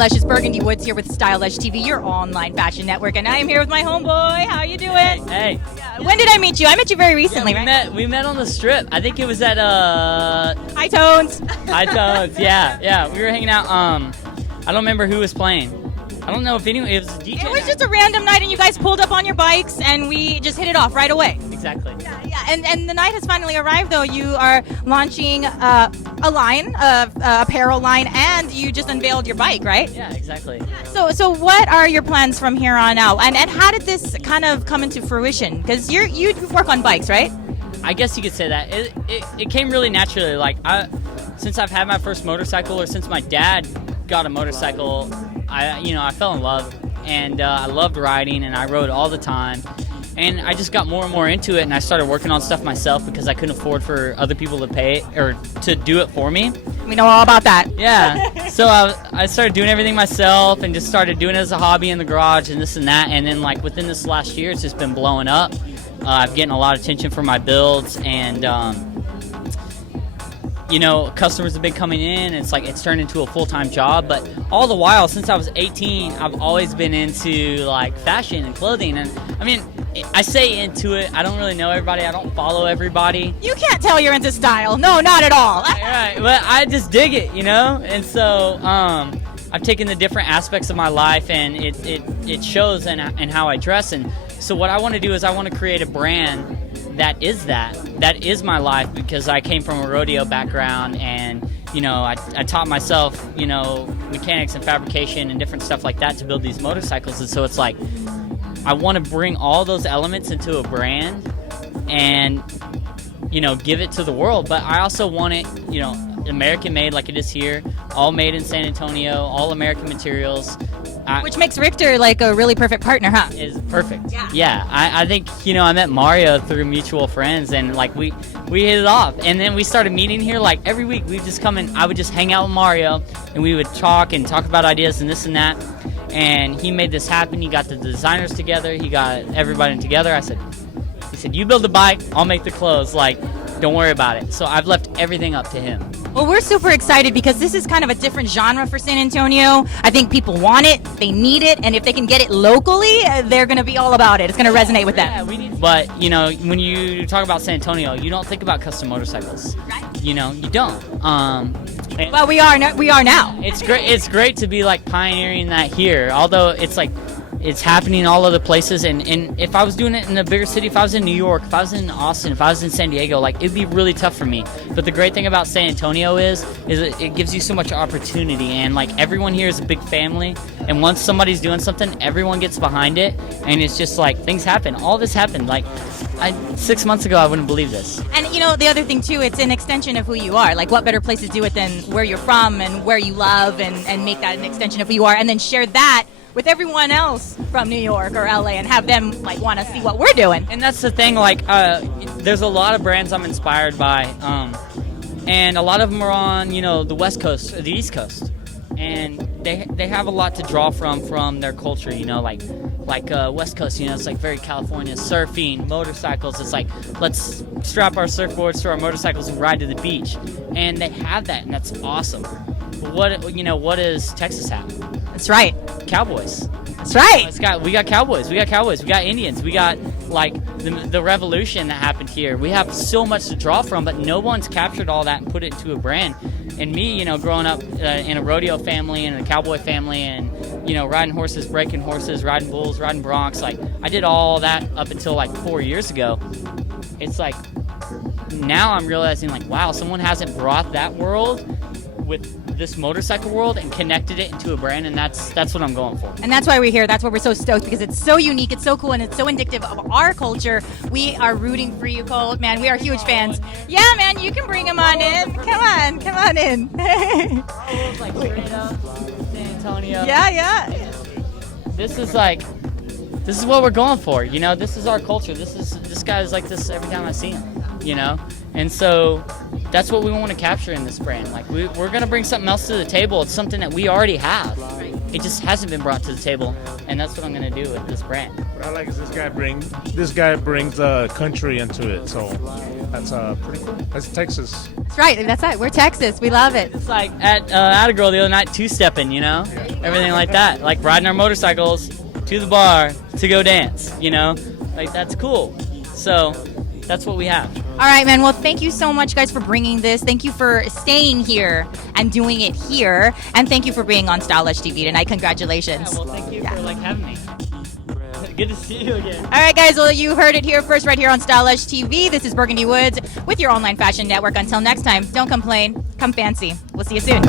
Lush's Burgundy Woods here with Lush TV, your online fashion network, and I am here with my homeboy. How you doing? Hey. When did I meet you? I met you very recently, right? We met on the strip. I think it was at High Tones. High Tones. Yeah. We were hanging out. I don't remember who was playing. I don't know if anyone. It was a DJ. It was just a random night, and you guys pulled up on your bikes, and we just hit it off right away. Exactly. Yeah. And the night has finally arrived, though. You are launching a line, apparel line, and you just unveiled your bike, right? Yeah, exactly. So what are your plans from here on out? And how did this kind of come into fruition? Because you work on bikes, right? I guess you could say that. It came really naturally. Like, since I've had my first motorcycle, or since my dad got a motorcycle, I fell in love, and I loved riding, and I rode all the time. And I just got more and more into it, and I started working on stuff myself because I couldn't afford for other people to pay it or to do it for me. We know all about that. Yeah. So I started doing everything myself and just started doing it as a hobby in the garage and this and that. And then, like, within this last year, it's just been blowing up. I'm getting a lot of attention for my builds, and customers have been coming in. It's like it's turned into a full-time job. But all the while, since I was 18, I've always been into, like, fashion and clothing. And I mean, I say into it. I don't really know everybody. I don't follow everybody. You can't tell you're into style. No, not at all. Right. But I just dig it, And so I've taken the different aspects of my life, and it shows in how I dress. And so what I want to do is I want to create a brand that is my life, because I came from a rodeo background, and I taught myself mechanics and fabrication and different stuff like that to build these motorcycles. And so it's like I want to bring all those elements into a brand and give it to the world. But I also want it American made, like it is here, all made in San Antonio, all American materials. Which makes Richter like a really perfect partner, huh? Is perfect. Yeah. I think I met Mario through mutual friends, and like we hit it off, and then we started meeting here like every week. We'd just come in. I would just hang out with Mario, and we would talk about ideas and this and that. And he made this happen. He got the designers together. He got everybody together. He said, "You build the bike, I'll make the clothes. Like, don't worry about it." So I've left everything up to him. Well, we're super excited because this is kind of a different genre for San Antonio. I think people want it, they need it, and if they can get it locally, they're going to be all about it. It's going to resonate with them. But, when you talk about San Antonio, you don't think about custom motorcycles. Right. You don't. Well, we are now. It's great to be like pioneering that here, although it's like it's happening all other places, and if I was doing it in a bigger city, if I was in New York, if I was in Austin, if I was in San Diego, like, it'd be really tough for me. But the great thing about San Antonio is it gives you so much opportunity, and like everyone here is a big family, and once somebody's doing something, everyone gets behind it, and it's just like things happen. All this happened like 6 months ago. I wouldn't believe this. And the other thing too, it's an extension of who you are. Like, what better place to do it than where you're from and where you love, and make that an extension of who you are, and then share that with everyone else from New York or LA and have them like want to see what we're doing. And that's the thing, like there's a lot of brands I'm inspired by, and a lot of them are on the West Coast or the East Coast, and they have a lot to draw from their culture, like West Coast, it's like very California, surfing, motorcycles. It's like, let's strap our surfboards to our motorcycles and ride to the beach, and they have that, and that's awesome. But what does Texas have? That's right. Cowboys. That's right. We got cowboys. We got Indians. We got like the revolution that happened here. We have so much to draw from, but no one's captured all that and put it into a brand. And me, growing up in a rodeo family and a cowboy family, and riding horses, breaking horses, riding bulls, riding broncs, like I did all that up until like 4 years ago. It's like now I'm realizing, like, wow, someone hasn't brought that world with this motorcycle world and connected it into a brand, and that's what I'm going for. And that's why we're here. That's why we're so stoked, because it's so unique, it's so cool, and it's so indicative of our culture. We are rooting for you, Colt. Man, we are huge fans. Yeah, man, you can bring him on in. Come on in. Like straight up San Antonio. Yeah. This is what we're going for. This is our culture. This guy's like this every time I see him. And so that's what we want to capture in this brand. Like, we're going to bring something else to the table. It's something that we already have. It just hasn't been brought to the table, and that's what I'm going to do with this brand. What I like is this guy brings country into it, so that's pretty cool. That's Texas. That's right. That's right. We're Texas. We love it. It's like at a girl the other night, two-stepping, you know, everything like that, like riding our motorcycles to the bar to go dance, you know, like that's cool. So that's what we have. All right, man. Well, thank you so much, guys, for bringing this. Thank you for staying here and doing it here, and thank you for being on Lush TV tonight. Congratulations. Yeah, well, thank you for having me. Good to see you again. All right, guys. Well, you heard it here first, right here on Lush TV. This is Burgundy Woods with your online fashion network. Until next time, don't complain. Come fancy. We'll see you soon.